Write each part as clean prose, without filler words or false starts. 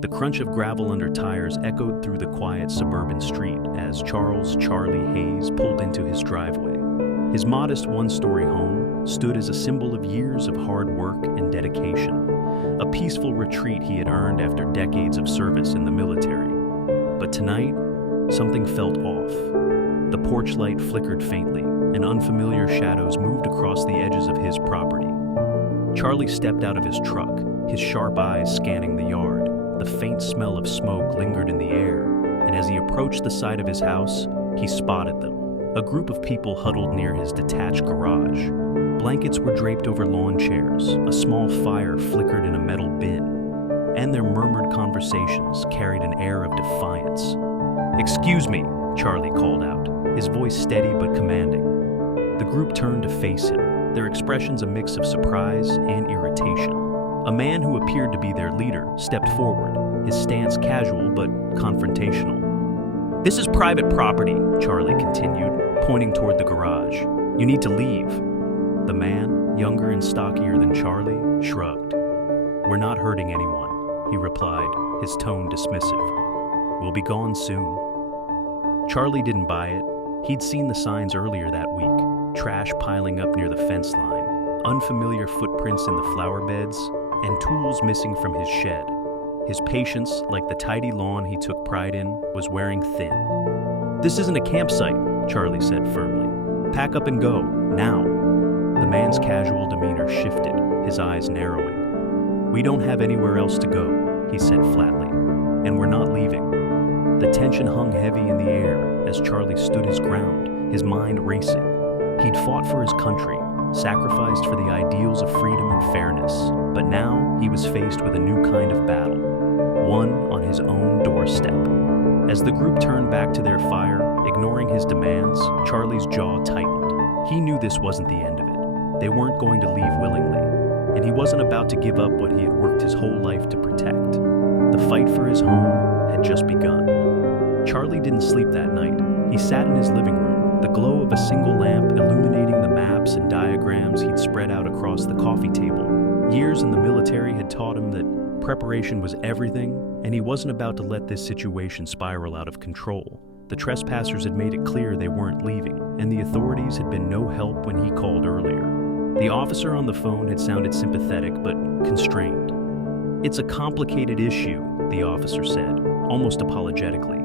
The crunch of gravel under tires echoed through the quiet suburban street as Charles Charlie Hayes pulled into his driveway. His modest one-story home stood as a symbol of years of hard work and dedication, a peaceful retreat he had earned after decades of service in the military. But tonight, something felt off. The porch light flickered faintly, and unfamiliar shadows moved across the edges of his property. Charlie stepped out of his truck, his sharp eyes scanning the yard. The faint smell of smoke lingered in the air, and as he approached the side of his house, he spotted them. A group of people huddled near his detached garage. Blankets were draped over lawn chairs, a small fire flickered in a metal bin, and their murmured conversations carried an air of defiance. "Excuse me," Charlie called out, his voice steady but commanding. The group turned to face him, their expressions a mix of surprise and irritation. A man who appeared to be their leader stepped forward, his stance casual but confrontational. "This is private property," Charlie continued, pointing toward the garage. "You need to leave." The man, younger and stockier than Charlie, shrugged. "We're not hurting anyone," he replied, his tone dismissive. "We'll be gone soon." Charlie didn't buy it. He'd seen the signs earlier that week, trash piling up near the fence line, unfamiliar footprints in the flower beds, and tools missing from his shed. His patience, like the tidy lawn he took pride in, was wearing thin. "This isn't a campsite," Charlie said firmly. "Pack up and go, now." The man's casual demeanor shifted, his eyes narrowing. "We don't have anywhere else to go," he said flatly, "and we're not leaving." The tension hung heavy in the air as Charlie stood his ground, his mind racing. He'd fought for his country, sacrificed for the ideals of freedom and fairness, but now he was faced with a new kind of battle, one on his own doorstep. As the group turned back to their fire, ignoring his demands, Charlie's jaw tightened. He knew this wasn't the end of it. They weren't going to leave willingly, and he wasn't about to give up what he had worked his whole life to protect. The fight for his home had just begun. Charlie didn't sleep that night. He sat in his living room, the glow of a single lamp illuminating the maps and diagrams he'd spread out across the coffee table. Years in the military had taught him that preparation was everything, and he wasn't about to let this situation spiral out of control. The trespassers had made it clear they weren't leaving, and the authorities had been no help when he called earlier. The officer on the phone had sounded sympathetic but constrained. "It's a complicated issue," the officer said, almost apologetically.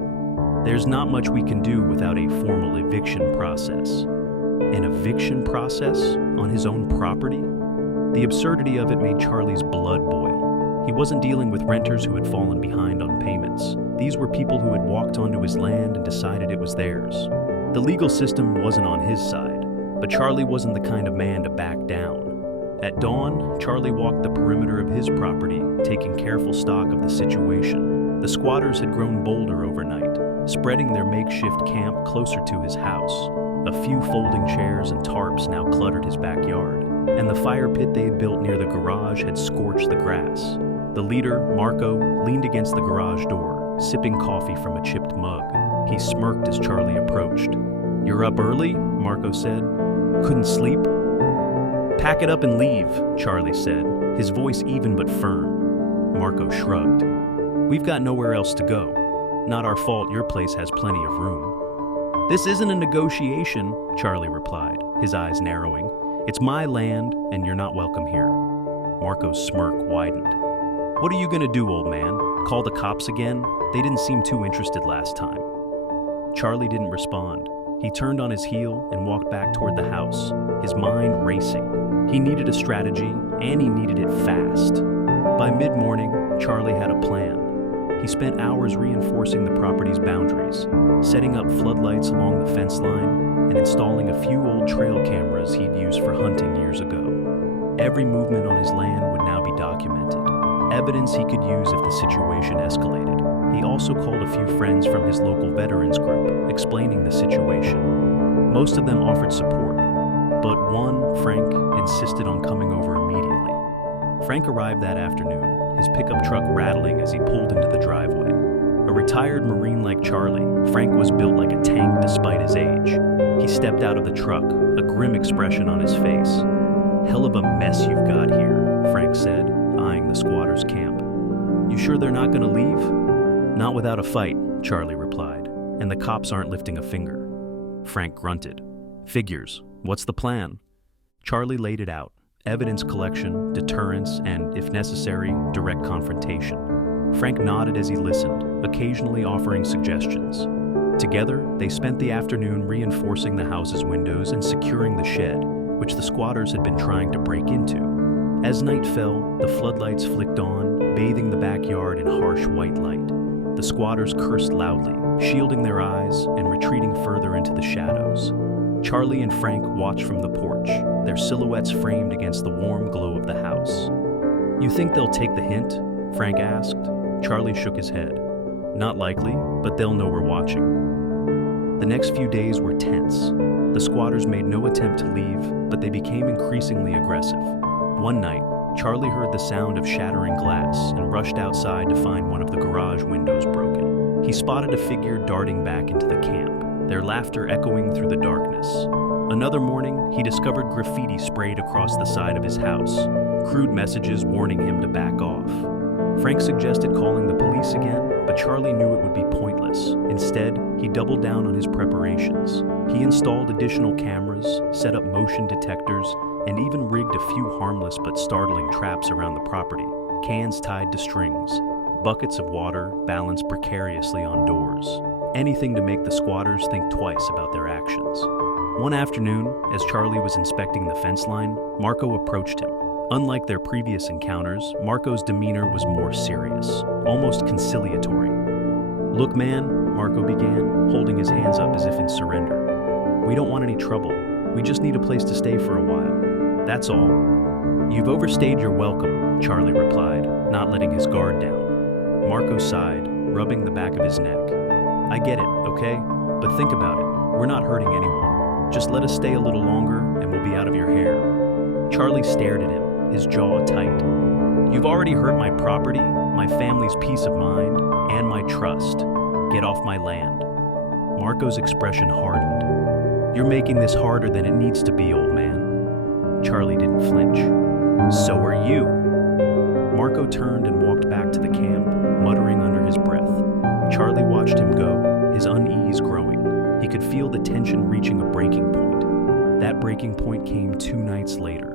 "There's not much we can do without a formal eviction process." An eviction process on his own property? The absurdity of it made Charlie's blood boil. He wasn't dealing with renters who had fallen behind on payments. These were people who had walked onto his land and decided it was theirs. The legal system wasn't on his side, but Charlie wasn't the kind of man to back down. At dawn, Charlie walked the perimeter of his property, taking careful stock of the situation. The squatters had grown bolder overnight, spreading their makeshift camp closer to his house. A few folding chairs and tarps now cluttered his backyard, and the fire pit they had built near the garage had scorched the grass. The leader, Marco, leaned against the garage door, sipping coffee from a chipped mug. He smirked as Charlie approached. "You're up early?" Marco said. "Couldn't sleep?" "Pack it up and leave," Charlie said, his voice even but firm. Marco shrugged. "We've got nowhere else to go. Not our fault your place has plenty of room." "This isn't a negotiation," Charlie replied, his eyes narrowing. "It's my land, and you're not welcome here." Marco's smirk widened. "What are you gonna do, old man? Call the cops again? They didn't seem too interested last time." Charlie didn't respond. He turned on his heel and walked back toward the house, his mind racing. He needed a strategy, and he needed it fast. By mid-morning, Charlie had a plan. He spent hours reinforcing the property's boundaries, setting up floodlights along the fence line, and installing a few old trail cameras he'd used for hunting years ago. Every movement on his land would now be documented, evidence he could use if the situation escalated. He also called a few friends from his local veterans group, explaining the situation. Most of them offered support, but one, Frank, insisted on coming over immediately. Frank arrived that afternoon, his pickup truck rattling as he pulled into the driveway. A retired Marine like Charlie, Frank was built like a tank despite his age. He stepped out of the truck, a grim expression on his face. "Hell of a mess you've got here," Frank said, eyeing the squatter's camp. You sure they're not gonna leave? Not without a fight, Charlie replied, and the cops aren't lifting a finger. Frank grunted. Figures. What's the plan? Charlie laid it out. Evidence collection, deterrence, and, if necessary, direct confrontation. Frank nodded as he listened, occasionally offering suggestions. Together, they spent the afternoon reinforcing the house's windows and securing the shed, which the squatters had been trying to break into. As night fell, the floodlights flicked on, bathing the backyard in harsh white light. The squatters cursed loudly, shielding their eyes and retreating further into the shadows. Charlie and Frank watched from the porch, their silhouettes framed against the warm glow of the house. You think they'll take the hint? Frank asked. Charlie shook his head. Not likely, but they'll know we're watching. The next few days were tense. The squatters made no attempt to leave, but they became increasingly aggressive. One night, Charlie heard the sound of shattering glass and rushed outside to find one of the garage windows broken. He spotted a figure darting back into the camp, their laughter echoing through the darkness. Another morning, he discovered graffiti sprayed across the side of his house, crude messages warning him to back off. Frank suggested calling the police again, but Charlie knew it would be pointless. Instead, he doubled down on his preparations. He installed additional cameras, set up motion detectors, and even rigged a few harmless but startling traps around the property. Cans tied to strings, buckets of water balanced precariously on doors. Anything to make the squatters think twice about their actions. One afternoon, as Charlie was inspecting the fence line, Marco approached him. Unlike their previous encounters, Marco's demeanor was more serious, almost conciliatory. Look, man, Marco began, holding his hands up as if in surrender. We don't want any trouble. We just need a place to stay for a while. That's all. You've overstayed your welcome, Charlie replied, not letting his guard down. Marco sighed, rubbing the back of his neck. I get it, okay? But think about it. We're not hurting anyone. Just let us stay a little longer and we'll be out of your hair. Charlie stared at him, his jaw tight. You've already hurt my property, my family's peace of mind, and my trust. Get off my land. Marco's expression hardened. You're making this harder than it needs to be, old man. Charlie didn't flinch. So are you. Marco turned and walked back to the camp, muttering under his breath. Charlie watched him go, his unease growing. He could feel the tension reaching a breaking point. That breaking point came 2 nights later.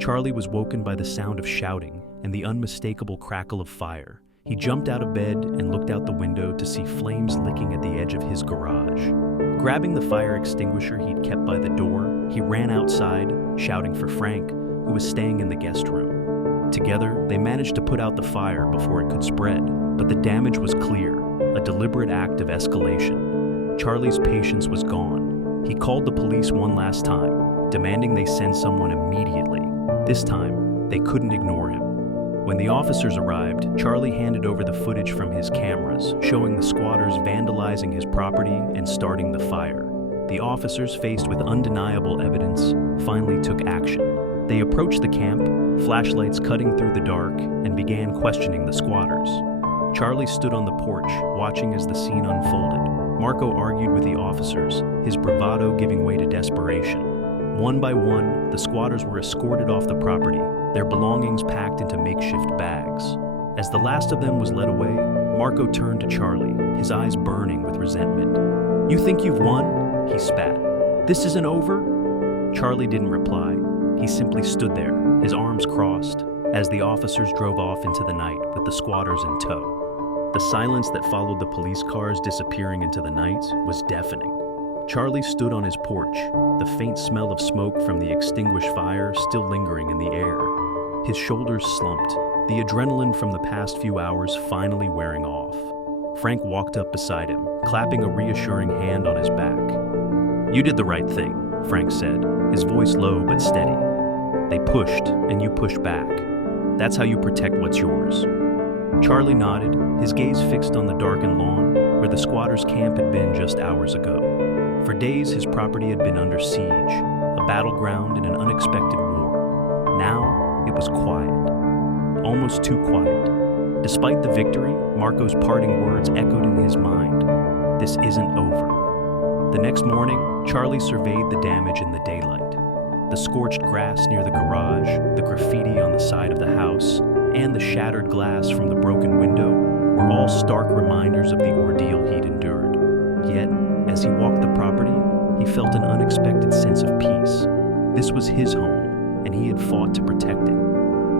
Charlie was woken by the sound of shouting and the unmistakable crackle of fire. He jumped out of bed and looked out the window to see flames licking at the edge of his garage. Grabbing the fire extinguisher he'd kept by the door, he ran outside, shouting for Frank, who was staying in the guest room. Together, they managed to put out the fire before it could spread, but the damage was clear, a deliberate act of escalation. Charlie's patience was gone. He called the police one last time, demanding they send someone immediately. This time, they couldn't ignore him. When the officers arrived, Charlie handed over the footage from his cameras, showing the squatters vandalizing his property and starting the fire. The officers, faced with undeniable evidence, finally took action. They approached the camp, flashlights cutting through the dark, and began questioning the squatters. Charlie stood on the porch, watching as the scene unfolded. Marco argued with the officers, his bravado giving way to desperation. One by one, the squatters were escorted off the property, their belongings packed into makeshift bags. As the last of them was led away, Marco turned to Charlie, his eyes burning with resentment. You think you've won? He spat. This isn't over? Charlie didn't reply. He simply stood there, his arms crossed, as the officers drove off into the night with the squatters in tow. The silence that followed the police cars disappearing into the night was deafening. Charlie stood on his porch, the faint smell of smoke from the extinguished fire still lingering in the air. His shoulders slumped, the adrenaline from the past few hours finally wearing off. Frank walked up beside him, clapping a reassuring hand on his back. You did the right thing, Frank said, his voice low but steady. They pushed, and you pushed back. That's how you protect what's yours. Charlie nodded, his gaze fixed on the darkened lawn, where the squatters' camp had been just hours ago. For days, his property had been under siege, a battleground in an unexpected war. Now, it was quiet. Almost too quiet. Despite the victory, Marco's parting words echoed in his mind. This isn't over. The next morning, Charlie surveyed the damage in the daylight. The scorched grass near the garage, the graffiti on the side of the house, and the shattered glass from the broken window were all stark reminders of the ordeal he'd endured. Yet, as he walked the property, he felt an unexpected sense of peace. This was his home, and he had fought to protect it.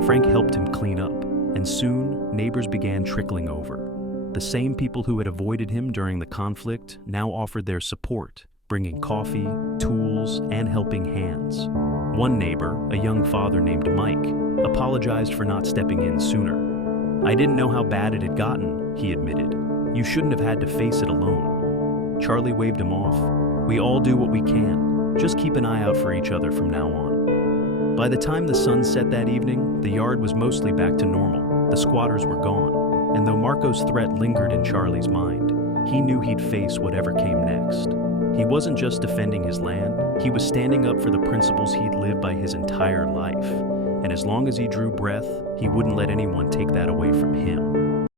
Frank helped him clean up, and soon neighbors began trickling over. The same people who had avoided him during the conflict now offered their support, bringing coffee, tools, and helping hands. One neighbor, a young father named Mike, apologized for not stepping in sooner. "I didn't know how bad it had gotten," he admitted. "You shouldn't have had to face it alone." Charlie waved him off. "We all do what we can. Just keep an eye out for each other from now on." By the time the sun set that evening, the yard was mostly back to normal. The squatters were gone, and though Marco's threat lingered in Charlie's mind, he knew he'd face whatever came next. He wasn't just defending his land, he was standing up for the principles he'd lived by his entire life. And as long as he drew breath, he wouldn't let anyone take that away from him.